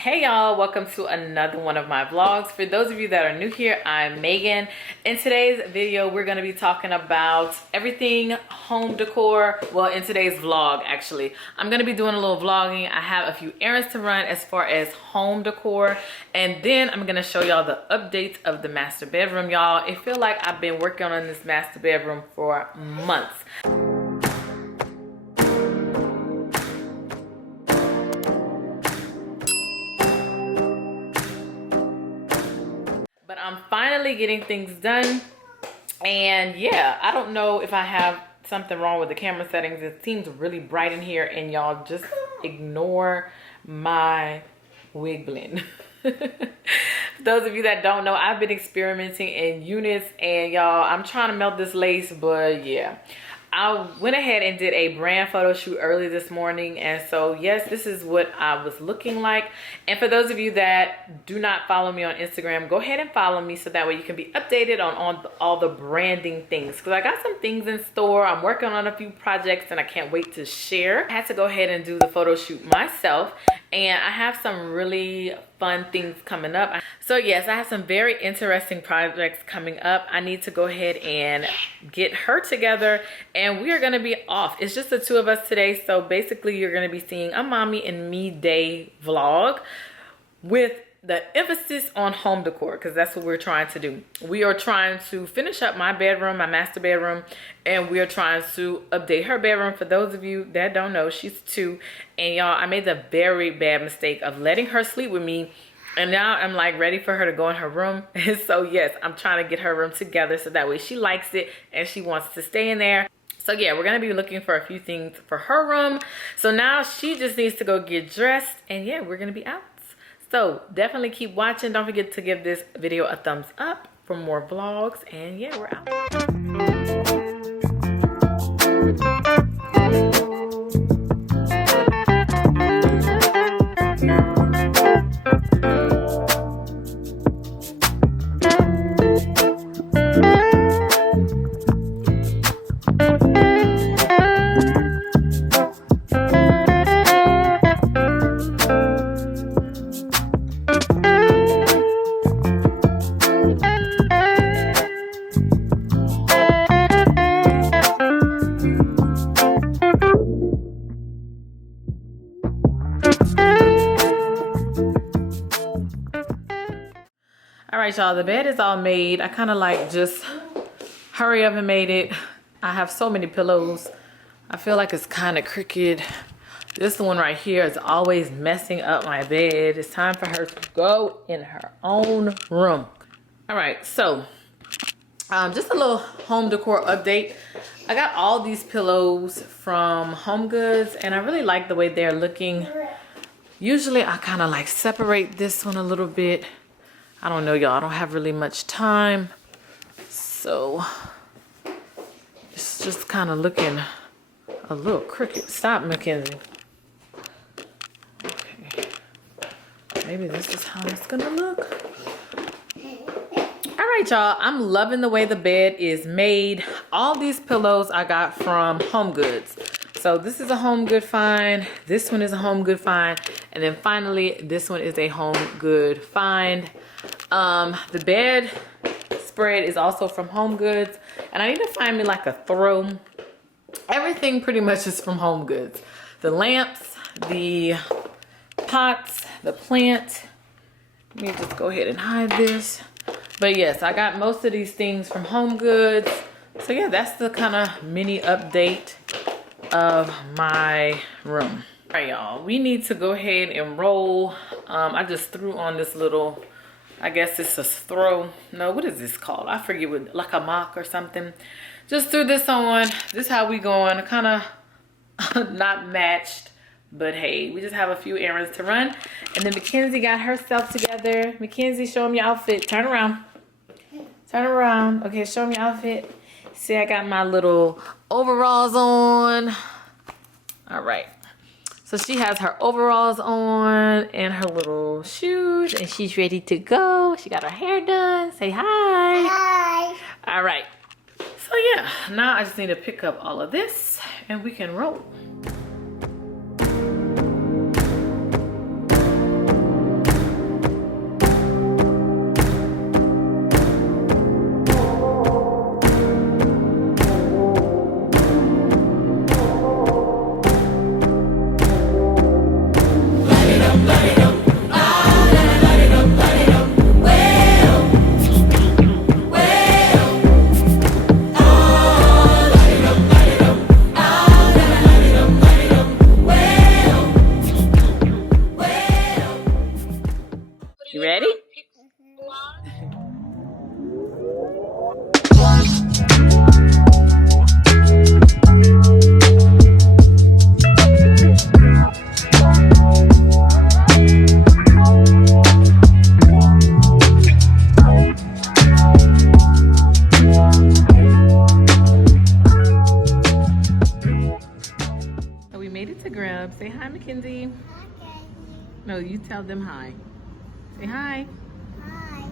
Hey y'all, welcome to another one of my vlogs. For those of you that are new here, I'm Megan. In today's video, we're going to be talking about everything home decor. Well, in today's vlog, actually, I'm going to be doing a little vlogging. I have a few errands to run as far as home decor. And then I'm going to show y'all the updates of the master bedroom, y'all. It feels like I've been working on this master bedroom for months. But I'm finally getting things done. And yeah, I don't know if I have something wrong with the camera settings. It seems really bright in here, and y'all just ignore my wig blend. Those of you that don't know, I've been experimenting in units, and y'all, I'm trying to melt this lace, but yeah. I went ahead and did a brand photo shoot early this morning, and so yes, this is what I was looking like. And for those of you that do not follow me on Instagram, go ahead and follow me so that way you can be updated on all the branding things, because I got some things in store. I'm working on a few projects and I can't wait to share. I had to go ahead and do the photo shoot myself, and I have some really fun things coming up. So yes, I have some very interesting projects coming up. I need to go ahead and get her together, and we are going to be off. It's just the two of us today, so basically you're going to be seeing a mommy and me day vlog with the emphasis on home decor, because that's what we're trying to do. We are trying to finish up my bedroom, my master bedroom, and we are trying to update her bedroom. For those of you that don't know, she's 2, and y'all, I made the very bad mistake of letting her sleep with me, and now I'm like ready for her to go in her room. And so yes, I'm trying to get her room together so that way she likes it and she wants to stay in there. So yeah, we're gonna be looking for a few things for her room. So now she just needs to go get dressed, and yeah, we're gonna be out. So definitely keep watching. Don't forget to give this video a thumbs up for more vlogs. And yeah, we're out. All right, y'all, the bed is all made. I kind of like just hurry up and made it. I have so many pillows. I feel like it's kind of crooked. This one right here is always messing up my bed. It's time for her to go in her own room. All right, so just a little home decor update. I got all these pillows from Home Goods, and I really like the way they're looking. Usually I kind of like separate this one a little bit. I don't know, y'all. I don't have really much time. So it's just kind of looking a little crooked. Stop, Mackenzie. Okay. Maybe this is how it's gonna look. All right, y'all. I'm loving the way the bed is made. All these pillows I got from Home Goods. So this is a Home Good find. This one is a Home Good find. And then finally, this one is a Home Good find. The bed spread is also from Home Goods, and I need to find me like a throw. Everything pretty much is from Home Goods. The lamps, the pots, the plant. Let me just go ahead and hide this. But yes, I got most of these things from Home Goods. So yeah, that's the kind of mini update of my room. All right, y'all, we need to go ahead and roll. I just threw on this little, I guess it's a throw. No, what is this called? I forget what, like a mock or something. Just threw this on. This is how we going. Kind of not matched, but hey, we just have a few errands to run. And then Mackenzie got herself together. Mackenzie, show them your outfit. Turn around. Turn around. Okay, show them your outfit. See, I got my little overalls on. All right. So she has her overalls on and her little shoes, and she's ready to go. She got her hair done. Say hi. Hi. All right. So yeah, now I just need to pick up all of this and we can roll. You ready? So we made it to Grub. Say hi, Mackenzie. Okay. No, you tell them hi. Say hi. Hi.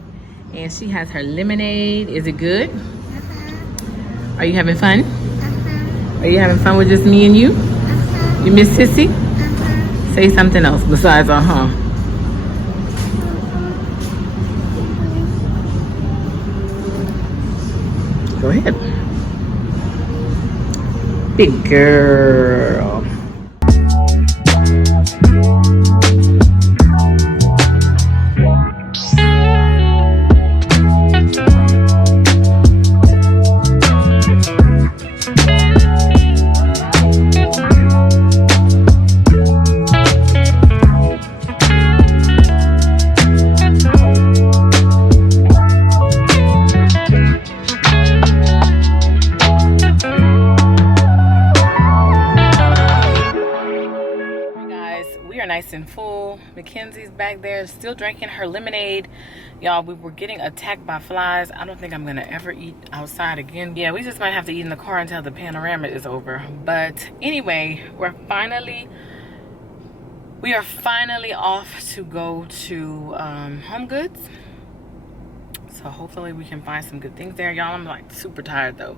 And she has her lemonade. Is it good? Uh-huh. Are you having fun? Uh-huh. Are you having fun with just me and you? Uh-huh. You miss Sissy? Uh-huh. Say something else besides uh-huh. Go ahead. Big girl. We are nice and full. Mackenzie's back there still drinking her lemonade. Y'all, we were getting attacked by flies. I don't think I'm gonna ever eat outside again. Yeah, we just might have to eat in the car until the panorama is over. But anyway, we are finally off to go to Home Goods. So hopefully we can find some good things there. Y'all, I'm like super tired though.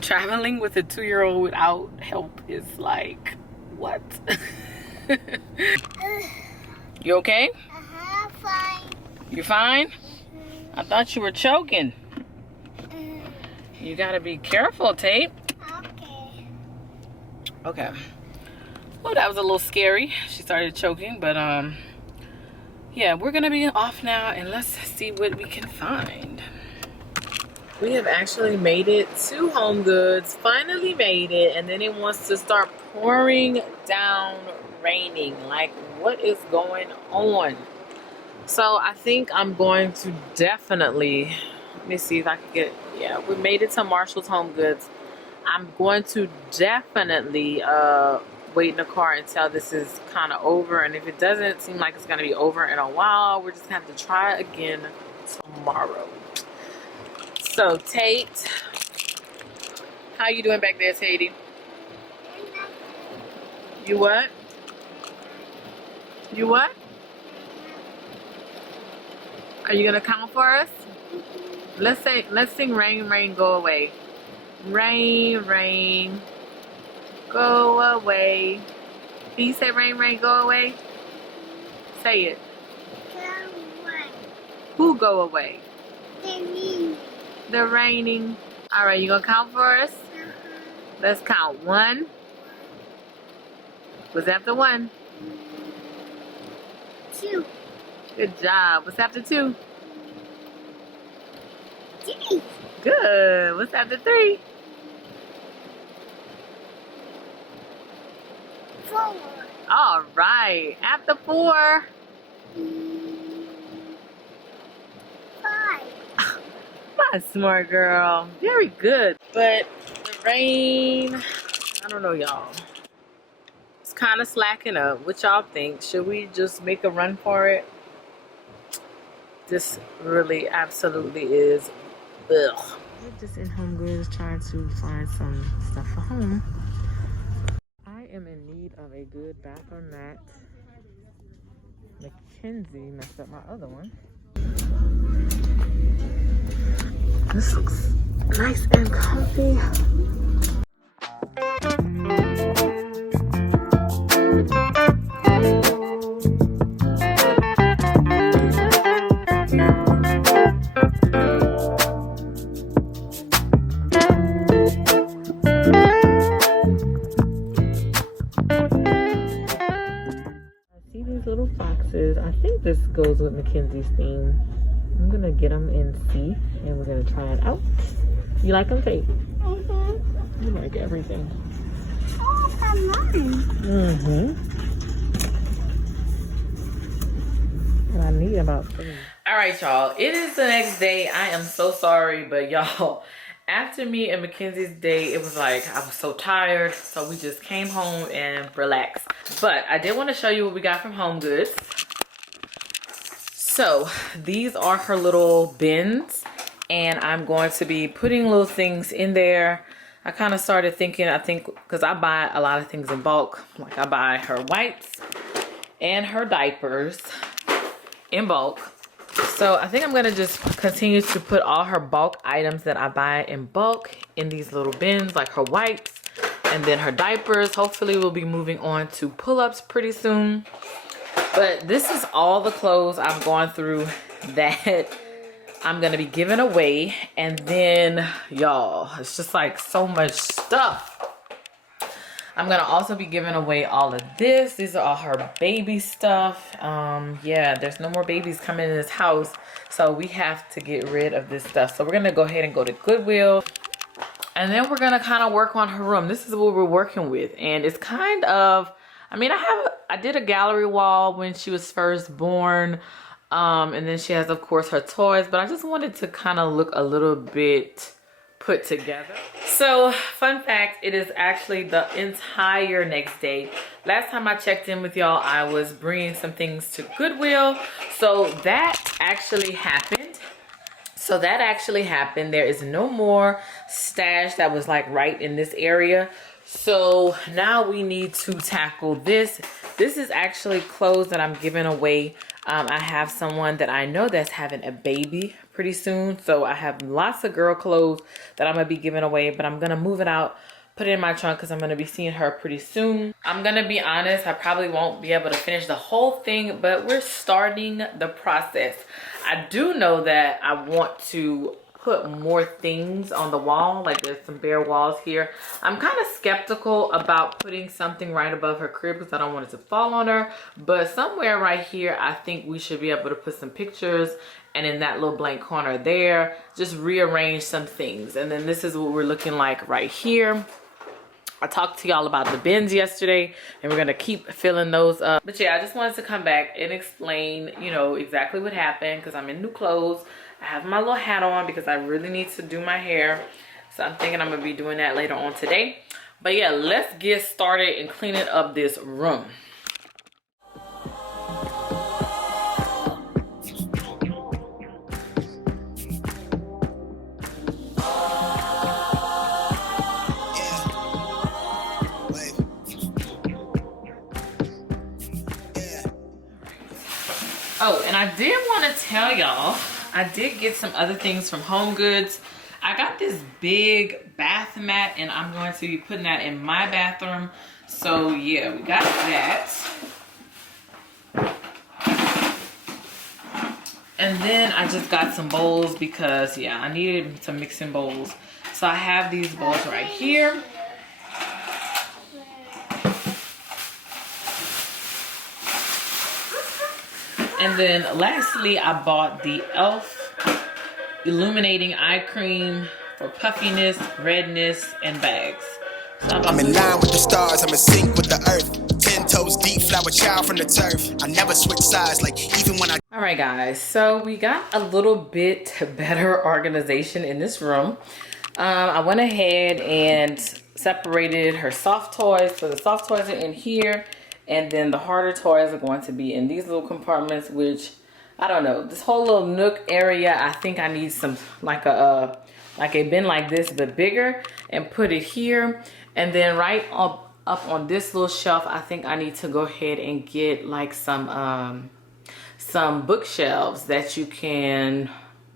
Traveling with a 2-year-old without help is like, what? You okay? Uh-huh. Fine. You fine? Mm-hmm. I thought you were choking. You gotta be careful, Tate. Okay. Okay. Well, that was a little scary. She started choking, but yeah, we're gonna be off now and let's see what we can find. We have actually made it to Home Goods. Finally made it, and then it wants to start pouring down, raining. Like, what is going on? So I think I'm going to definitely, let me see if I can get, yeah, we made it to Marshall's Home Goods. I'm going to definitely wait in the car until this is kind of over, and if it doesn't seem like it's going to be over in a while, we're just going to have to try again tomorrow. So Tate, how you doing back there, Tatey? You what? You what? Are you gonna count for us? Let's sing rain, rain, go away. Rain, rain, go away. Can you say rain, rain, go away? Say it. Go away. Who go away? The The raining. All right, you gonna count for us? Let's count. 1. What's after 1? 2. Good job. What's after 2? 3. Good. What's after 3? 4. All right. After 4. 5. My smart girl. Very good. But the rain, I don't know, y'all. It's kind of slacking up. What y'all think? Should we just make a run for it? This really absolutely is. Ugh. We're just in Home Goods trying to find some stuff for home. I am in need of a good bathroom mat. Mackenzie messed up my other one. This looks nice and comfy. See these little foxes. I think this goes with Mackenzie's theme. I'm gonna get them and see, and we're gonna try it out. You like them, Tate? Mm-hmm. You like everything. Oh, come on. Mm-hmm. And I need about 3. All right, y'all. It is the next day. I am so sorry, but y'all, after me and Mackenzie's day, it was like I was so tired. So we just came home and relaxed. But I did want to show you what we got from Home Goods. So these are her little bins. And I'm going to be putting little things in there. I kind of started thinking, I think, because I buy a lot of things in bulk. Like I buy her wipes and her diapers in bulk. So I think I'm going to just continue to put all her bulk items that I buy in bulk in these little bins, like her wipes and then her diapers. Hopefully we'll be moving on to pull-ups pretty soon. But this is all the clothes I'm going through that I'm gonna be giving away. And then y'all, it's just like so much stuff. I'm gonna also be giving away all of this. These are all her baby stuff. Yeah, there's no more babies coming in this house, so we have to get rid of this stuff. So we're gonna go ahead and go to Goodwill, and then we're gonna kind of work on her room. This is what we're working with, and it's kind of, I mean, I did a gallery wall when she was first born. And then she has, of course, her toys, but I just wanted to kind of look a little bit put together. So, fun fact, it is actually the entire next day. Last time I checked in with y'all, I was bringing some things to Goodwill. So that actually happened. There is no more stash that was like right in this area. So now we need to tackle this. This is actually clothes that I'm giving away. I have someone that I know that's having a baby pretty soon. So I have lots of girl clothes that I'm going to be giving away. But I'm going to move it out, put it in my trunk because I'm going to be seeing her pretty soon. I'm going to be honest, I probably won't be able to finish the whole thing. But we're starting the process. I do know that I want to put more things on the wall. Like there's some bare walls here. I'm kind of skeptical about putting something right above her crib because I don't want it to fall on her. But somewhere right here, I think we should be able to put some pictures, and in that little blank corner there, just rearrange some things. And then this is what we're looking like right here. I talked to y'all about the bins yesterday, and we're gonna keep filling those up. But yeah, I just wanted to come back and explain, you know, exactly what happened because I'm in new clothes. I have my little hat on because I really need to do my hair. So I'm thinking I'm gonna be doing that later on today. But yeah, let's get started and cleaning up this room. Oh, and I did want to tell y'all, I did get some other things from Home Goods. I got this big bath mat, and I'm going to be putting that in my bathroom. So yeah, we got that. And then I just got some bowls because yeah, I needed some mixing bowls. So I have these bowls right here. And then lastly, I bought the e.l.f. Illuminating Eye Cream for puffiness, redness, and bags. So I'm in line with the stars, I'm in sync with the earth. 10 toes deep, flower child from the turf. I never switch sides, like even when I... All right, guys, so we got a little bit better organization in this room. I went ahead and separated her soft toys. So the soft toys are in here. And then the harder toys are going to be in these little compartments, which, I don't know, this whole little nook area, I think I need some, like a bin like this, but bigger, and put it here. And then right up on this little shelf, I think I need to go ahead and get like some bookshelves that you can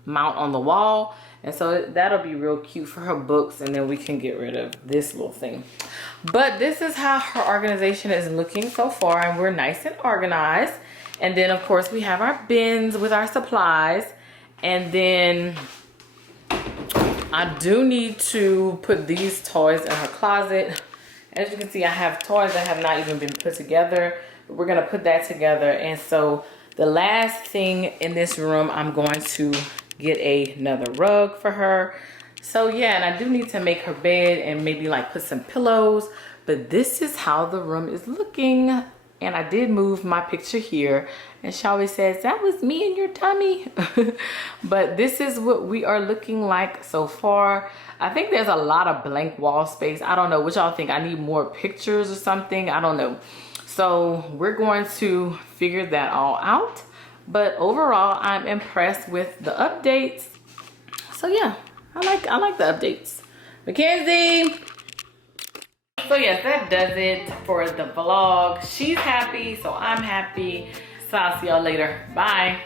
mount on the wall. And so that'll be real cute for her books, and then we can get rid of this little thing. But this is how her organization is looking so far, and we're nice and organized. And then of course we have our bins with our supplies. And then I do need to put these toys in her closet. As you can see, I have toys that have not even been put together. We're gonna put that together. And so the last thing in this room, I'm going to get another rug for her. So yeah, and I do need to make her bed and maybe like put some pillows. But this is how the room is looking And I did move my picture here, and she always says, that was me in your tummy. But this is what we are looking like so far. I think there's a lot of blank wall space. I don't know what y'all think. I need more pictures or something. I don't know. So we're going to figure that all out. But overall, I'm impressed with the updates. So yeah, I like the updates. Mackenzie. So yes, that does it for the vlog. She's happy, so I'm happy. So I'll see y'all later. Bye.